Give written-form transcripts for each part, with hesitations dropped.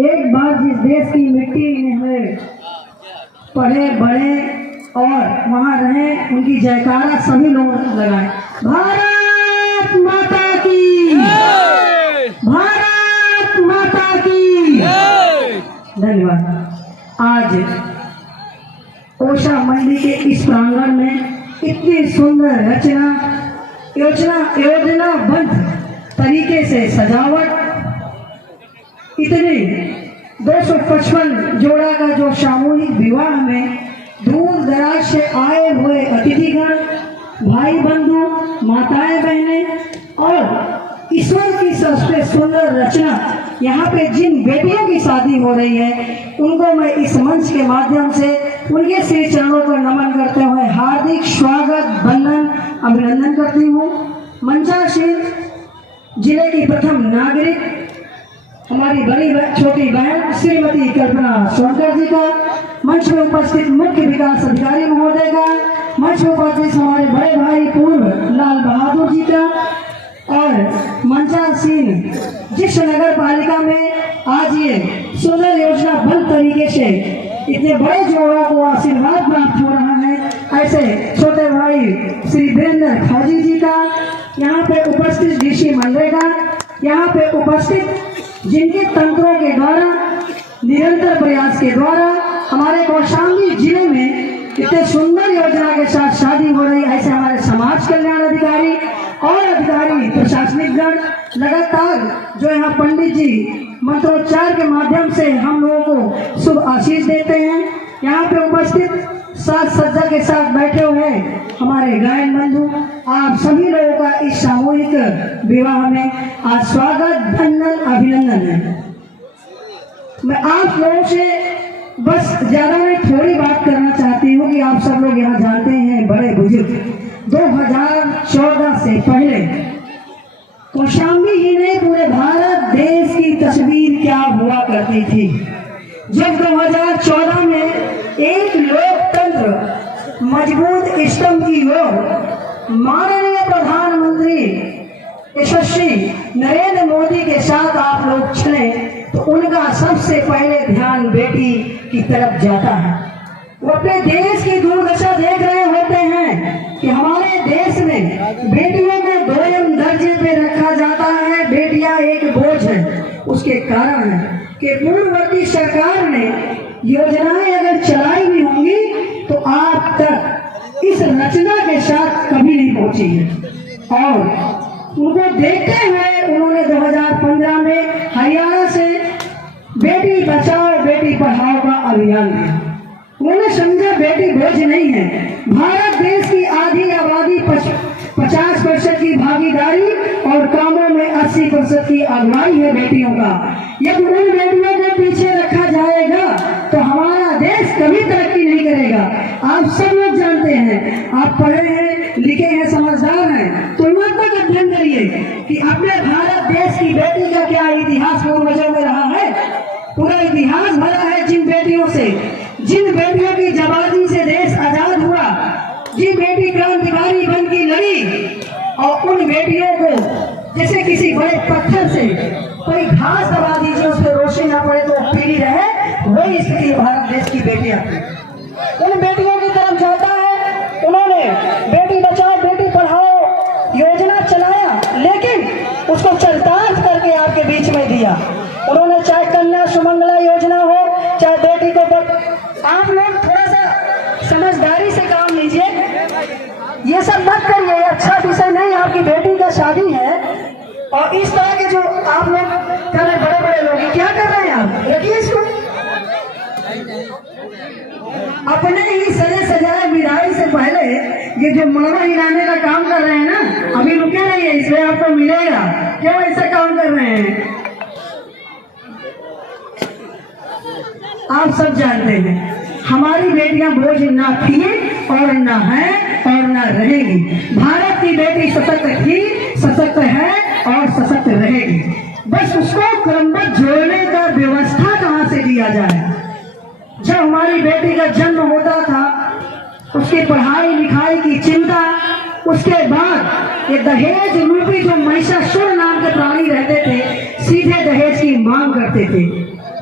एक बार जिस देश की मिट्टी में हुए पढ़े बढ़े और वहाँ रहे, उनकी जयकारा सभी लोग लगाए। भारत माता की, भारत माता की धन्यवाद। आज ओशा मंडी के इस प्रांगण में इतनी सुंदर योजनाबद्ध तरीके से सजावट, इतने 255 जोड़ा का जो सामूहिक विवाह में दूर दराज से आए हुए अतिथिगण, भाई बंधु, माताएं बहनें और ईश्वर की सबसे सुंदर रचना, यहाँ पे जिन बेटियों की शादी हो रही है उनको मैं इस मंच के माध्यम से उनके श्री चरणों पर नमन करते हुए हार्दिक स्वागत, वंदन, अभिनंदन करती हूँ। मंचासीन जिले की प्रथम नागरिक हमारी बड़ी छोटी बहन श्रीमती कल्पना सोनकर जी का, मंच में उपस्थित मुख्य विकास अधिकारी महोदय का, मंच में उपस्थित हमारे बड़े भाई पूर्व लाल बहादुर जी का, और मंचासीन जिस नगर पालिका में आज ये सुंदर योजना बंद तरीके से इतने बड़े जोड़ों को आशीर्वाद प्राप्त हो रहा है, ऐसे छोटे भाई श्री वीरेंद्र खाजी जी का, यहाँ पे उपस्थित डीसी मनरेगा, यहाँ पे उपस्थित जिनके तंत्रों के द्वारा निरंतर प्रयास के द्वारा हमारे कौशाम्बी जिले में इतने सुंदर योजना के साथ शादी हो रही, ऐसे हमारे समाज कल्याण अधिकारी और अधिकारी प्रशासनिक गण लगातार जो यहाँ पंडित जी मंत्रोच्चार के माध्यम से हम लोगों को शुभ आशीष देते हैं। यहाँ पे उपस्थित साज सज्जा के साथ बैठे हुए हमारे गायन बंधु, आप सभी लोगों का इस सामूहिक विवाह में आज स्वागत, वंदन, अभिनंदन है। मैं आप लोगों से बस ज्यादा नहीं थोड़ी बात करना चाहती हूँ कि आप सब लोग यहाँ जानते हैं, बड़े बुजुर्ग 2014 से पहले कौशाम्बी ही नहीं पूरे भारत देश की तस्वीर क्या हुआ करती थी। जब 2014 में एक लोकतंत्र मजबूत स्तंभ की ओर माननीय प्रधानमंत्री यशस्वी नरेंद्र मोदी के साथ आप लोग चले तो उनका सबसे पहले ध्यान बेटी की तरफ जाता है। वो अपने देश की दुर्दशा देख रहे होते हैं कि हमारे देश में बेटियों को दोयम दर्जे पे रखा जाता है, बेटियां एक बोझ है। उसके कारण है कि पूर्ववर्ती सरकार ने योजनाएं अगर चलाई भी होंगी तो आप तक इस रचना के साथ कभी नहीं पहुंची है। और उनको देखते हुए उन्होंने 2015 में हरियाणा से बेटी बचाओ बेटी पढ़ाओ का अभियान दिया। उन्होंने समझा बेटी बोझ नहीं है, भारत देश की आधी आबादी 50% की भागीदारी और कामों में 80% की अगुवाई है बेटियों का। यदि उन बेटियों को पीछे रखा जाएगा तो हमारा देश कभी तरक्की नहीं करेगा। आप सब लोग जानते हैं, आप पढ़े हैं, लिखे हैं, समझदार हैं, तो तक अध्ययन करिए कि अपने भारत देश की बेटी का क्या इतिहास पूर्वजों में रहा है। पूरा इतिहास भरा है जिन बेटियों से, जिन बेटियों की जवानी से देश आजाद हुआ, जिन बेटी क्रांतिकारी बन की लड़ी, और उन बेटियों को जैसे किसी बड़े पत्थर से कोई घास दबा दीजिए, उस पर रोशनी ना पड़े तो पीली रहे, वही स्थिति भारत देश की बेटियां उन बेटियों की तरफ जाता है। उन्होंने बेटी बचाओ बेटी पढ़ाओ योजना चलाया, लेकिन उसको चरितार्थ करके आपके बीच में दिया। उन्होंने चाहे कन्या सुमंगला योजना हो, चाहे बेटी को आप लोग थोड़ा सा समझदारी से काम लीजिए, ये सब मत करिए, ये अच्छा विषय नहीं। आपकी बेटी का शादी है और इस तरह के जो आप लोग कर रहे बड़े बड़े लोग क्या कर रहे हैं, आप देखिए इसको अपने ही सजे सजाए विदाई से पहले ये जो मलबा हिलाने का काम कर रहे हैं ना, अभी रुके नहीं है, इसलिए आपको मिलेगा। क्यों ऐसा काम कर रहे हैं आप सब जानते हैं। हमारी बेटियां बोझ ना थी और ना है और ना रहेगी। भारत की बेटी सशक्त थी, सशक्त है और सशक्त रहेगी। बस उसको क्रमबद्ध जोड़ने का व्यवस्था कहाँ से किया जाए। जब हमारी बेटी का जन्म होता था, उसकी पढ़ाई लिखाई की चिंता, उसके बाद ये दहेज रूपी जो महिषासुर नाम के प्राणी रहते थे, सीधे दहेज की मांग करते थे।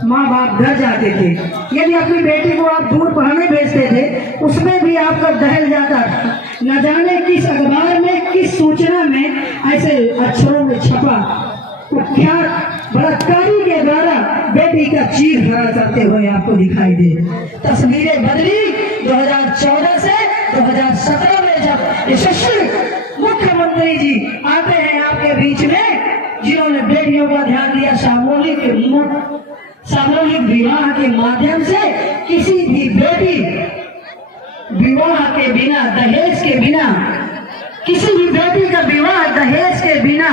माँ बाप डर जाते थे। यदि अपनी बेटी को आप दूर पढ़ने भेजते थे, उसमें भी आपका दहल जाता था। न जाने किस अखबार में, किस सूचना में ऐसे अक्षरों में छपा कुख्यात बलात्कारी के द्वारा बेटी का चीर हरण करते हुए आपको दिखाई दे। तस्वीरें बदली 2014 से 2017 में, जब यशस्वी मुख्यमंत्री जी आते हैं आपके बीच में, जिन्होंने बेटियों का ध्यान दिया। सामूहिक विवाह के माध्यम से किसी भी बेटी विवाह के बिना, दहेज के बिना, किसी भी बेटी का विवाह दहेज के बिना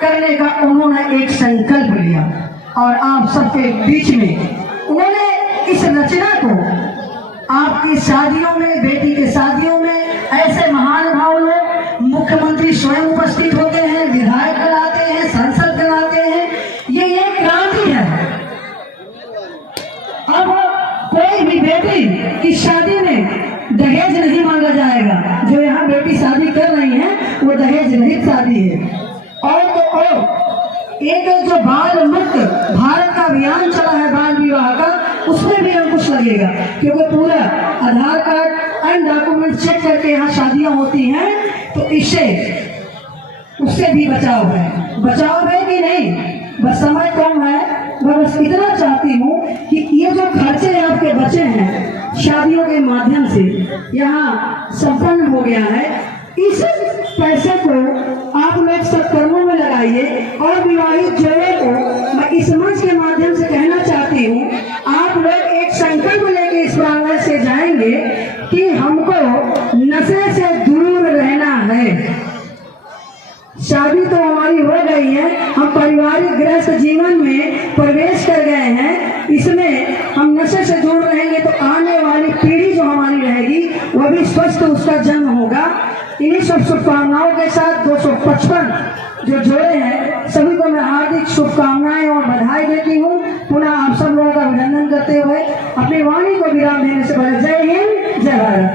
करने का उन्होंने एक संकल्प लिया। और आप सबके बीच में उन्होंने इस रचना को आपकी शादियों में, बेटी के शादियों में ऐसे महानुभाव लोग, मुख्यमंत्री स्वयं उपस्थित होते हैं, विधायक कराते हैं, सांसद कराते हैं। ये एक क्रांति है। अब कोई भी बेटी की शादी में दहेज नहीं मांगा जाएगा। जो यहाँ बेटी शादी कर रही है वो दहेज रहित शादी है। और तो और एक जो बाल मुक्त भारत का अभियान चला है बाल विवाह का, उसमें भी अंकुश लगेगा, क्योंकि पूरा आधार कार्ड एंड डॉक्यूमेंट चेक करके यहाँ शादियां होती हैं। तो इससे उससे भी बचाव है कि नहीं? बस समय कम है। मैं बस इतना चाहती हूँ कि ये जो खर्चे आपके बचे हैं शादियों के माध्यम से यहाँ संपन्न हो गया है, इस पैसे को आप लोग सत्कर्मों में लगाइए। और विवाहित जोड़े को मैं इस मंच के माध्यम से कहना चाहती हूँ, आप लोग एक संकल्प लेके इस प्रांगण से जाएंगे कि हमको नशे से दूर रहना है। शादी तो हमारी हो गई है, हम पारिवारिक गृहस्थ जीवन में प्रवेश कर गए हैं। इसमें हम नशे से दूर रहेंगे तो आने वाली पीढ़ी जो हमारी रहेगी वह भी स्वस्थ उसका जन्म होगा। इन्हीं सब शुभकामनाओं के साथ 255 जो जोड़े हैं सभी को मैं हार्दिक शुभकामनाएं और बधाई देती हूँ। पुनः आप सब लोगों का अभिनंदन करते हुए अपनी वाणी को विराम देने से पहले जय हिंद, जय भारत।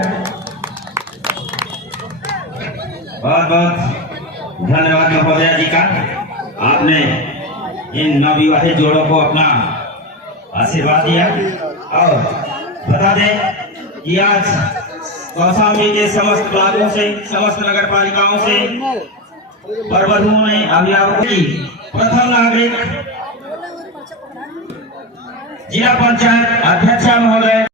बहुत बहुत धन्यवाद महोदया जी का। आपने इन नवविवाहित जोड़ों को अपना आशीर्वाद दिया। और बता दें कि आज कौशाम्बी के समस्त ब्लॉकों से, समस्त नगर पालिकाओं से वधुओं ने अभिभावकों की प्रथम नागरिक जिला पंचायत अध्यक्ष महोदय